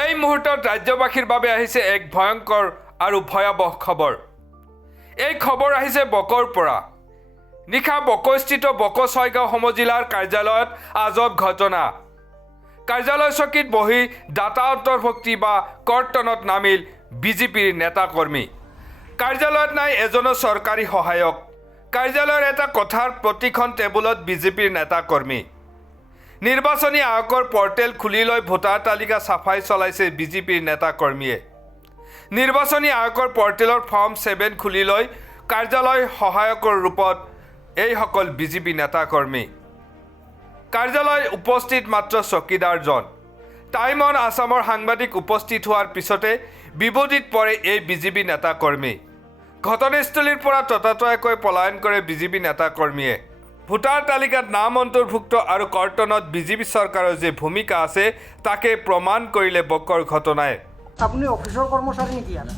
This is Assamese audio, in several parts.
এই মুহূৰ্তত ৰাজ্যবাসীৰ বাবে আহিছে এক ভয়ংকৰ আৰু ভয়াবহ খবৰ। এই খবৰ আহিছে বকৰ পৰা। নিশা বকস্থিত বক ছয়গাঁও সমজিলাৰ কাৰ্যালয়ত আজব ঘটনা। কাৰ্যালয় চকীত বহি ডাটা অন্তৰ্ভুক্তি বা কৰ্তনত নামিল বিজেপিৰ নেতা কৰ্মী। কাৰ্যালয়ত নাই এজনো চৰকাৰী সহায়ক। কাৰ্যালয়ৰ এটা কোঠাৰ প্ৰতিখন টেবুলত বিজেপিৰ নেতা কৰ্মী। নিৰ্বাচনী আয়োগৰ পৰ্টেল খুলি লৈ ভোটাৰ তালিকা চাফাই চলাইছে বিজেপিৰ নেতা কৰ্মীয়ে। নিৰ্বাচনী আয়োগৰ পৰ্টেলৰ ফৰ্ম 7 খুলি লৈ কাৰ্যালয় সহায়কৰ ৰূপত এইসকল বিজেপি নেতা কৰ্মী। কাৰ্যালয় উপস্থিত মাত্ৰ চকীদাৰজন। টাইমন আছামৰ সাংবাদিক উপস্থিত হোৱাৰ পিছতে বিবদিত পৰে এই বিজেপি নেতা কৰ্মী। ঘটনাস্থলীৰ পৰা ততাতয়াকৈ পলায়ন কৰে বিজেপি নেতা কৰ্মীয়ে। ভোটাৰ তালিকাত নাম অন্তৰ্ভুক্ত আৰু কৰ্তনত বিজেপি চৰকাৰৰ যে ভূমিকা আছে তাকে প্ৰমাণ কৰিলে বকৰ ঘটনাই। আপনি অফিসর কর্মচারী নাকি আর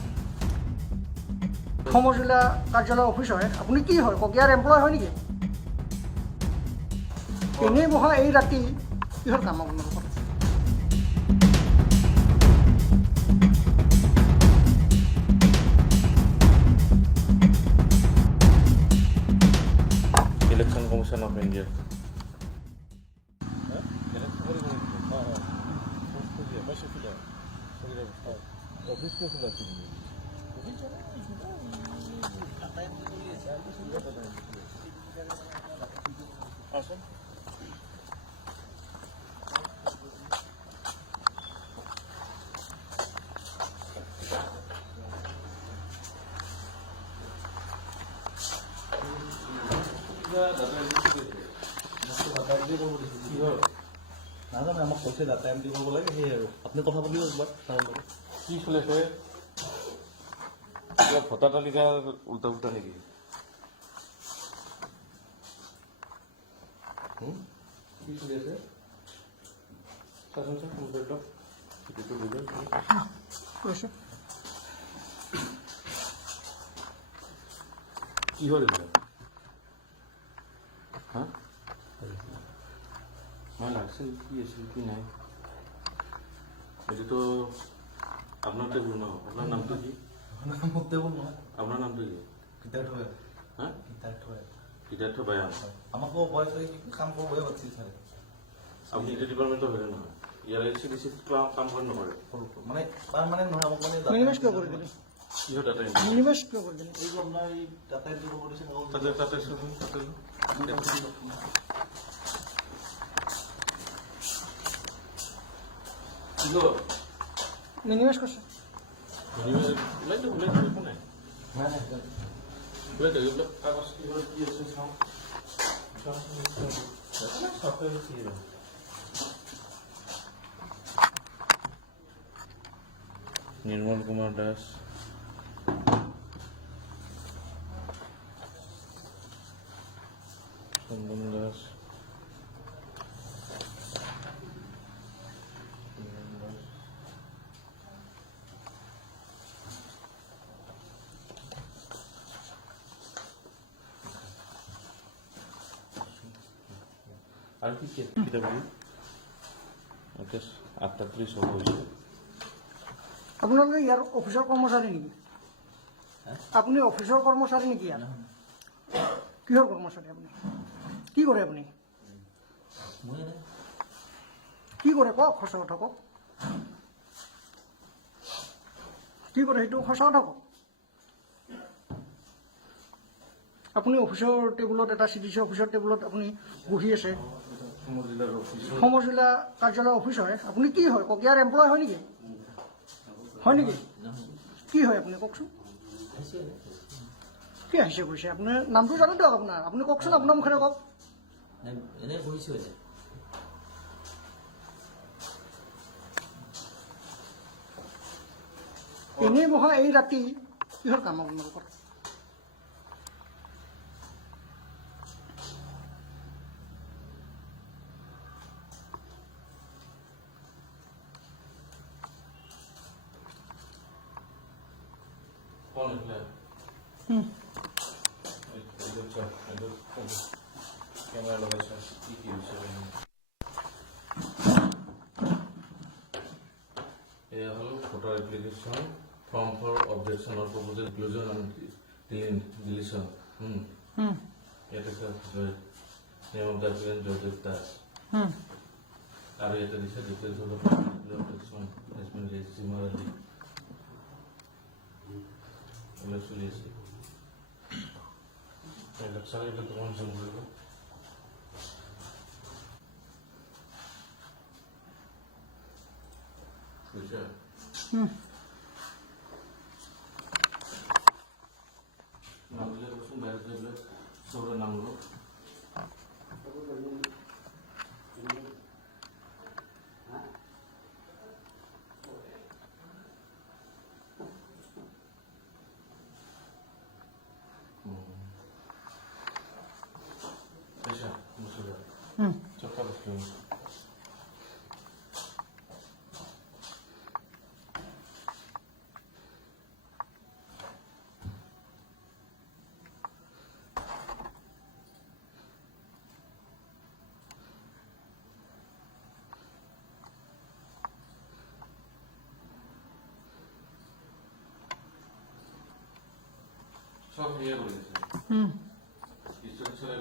সমজিলা কার্যালয় অফিস হয়? আপনি কি হয় ককিয়ার এমপ্লয় হয় নাকি? এনেই বহা এই রাতি কিহর কাম আপোনালোকৰ? Election Commission of India. নাজানে আমাক কৈছে ডাটা এণ্ট্ৰি কৰিব লাগে সেই আৰু আপুনি কথা পাতিব একবাৰ কি চলিছে ভোটাৰ তালিকা উল্টা উল্টা নেকি? কি চলি আছে চাচোন চাৰ মোবাইলটো কি হ'ল হা মই লাগছে কি আছিল কি নাই এইটো আপনার টেবুল ন আপনার নামটো কি? আপনার নামটো কি? হ্যাঁ সিদ্ধার্থ বায়ান। আমাকো বয়স কাম কৰিব পাৰছিল ছাৰ। আপনি এটা ডিপাৰ্টমেন্টৰ হয় নহয় ইয়াৰ এসিডিসি কাম কৰে নকৰে মানে পাৰমানেণ্ট নহয় আমাক মানে মিনিমাইজ কিয় কৰি দিলে? কিহৰ ডাটা মিনিমাইজ কিয় কৰি দিলে? এইটো আপোনাৰ এই ডাটা এণ্ট্ৰি কৰিব দিছে তাতে তাতে শুনুন তাতে কিলো মিনিমাইজ কৰছে। ওলাইতো একো নাই ওলাইতো এইবিলাক কাগজ কিহৰ কি আছে চাওঁ নিৰ্মল কুমাৰ দাস চন্দন দাস আৰ কি কিতাবগুলি 8:30 সহ হয়েছে। আপোনালোকে ইয়াৰ অফিসৰ কৰ্মচাৰী নেকি? আপুনি অফিসৰ কৰ্মচাৰী নেকি ইয়াৰ? কিহৰ কৰ্মচাৰী আপুনি? কি কৰে আপুনি? কি কৰে কওক, সঁচা কথা কওক। কি কৰে সেইটো সঁচা কথা কওক। আপুনি অফিসৰ টেবুলত এটা চিডিচি অফিসৰ টেবুলত আপুনি বহি আছে। সমজিলা কাৰ্যালয় অফিস হয়? আপুনি কি হয় ককিয়াৰ এমপ্লয় হয় নেকি? হয় নেকি? কি হয় আপুনি কওকচোন? কি আহিছে কৈছে? আপোনাৰ নামটো জানো দিয়ক আপোনাৰ। আপুনি কওকচোন, আপোনাৰ মুখেৰে কওক। এনেই বহা এই ৰাতি কিহৰ কাম আপোনালোকৰ? कौन निकला? कैमरा लगा की এয়া হল voter application form for objection or proposal inclusion and deletion ইয়াত আছে name of the applicant Joydev Das আৰু ইয়াতে দিছে details of the objection has been raised similarly এইবিলাক চলি আছে এইবিলাক চাই এইবিলাক অকণমান জুম কৰিব বুজিছা নাম দিলে কচোন বাইৰে যাবে সৌৰেৰ নামগুলো আচ্ছা মুসুৰা চক্কা বসলো সব নিয়ে বলেছে ঈশ্বৰ ছেলে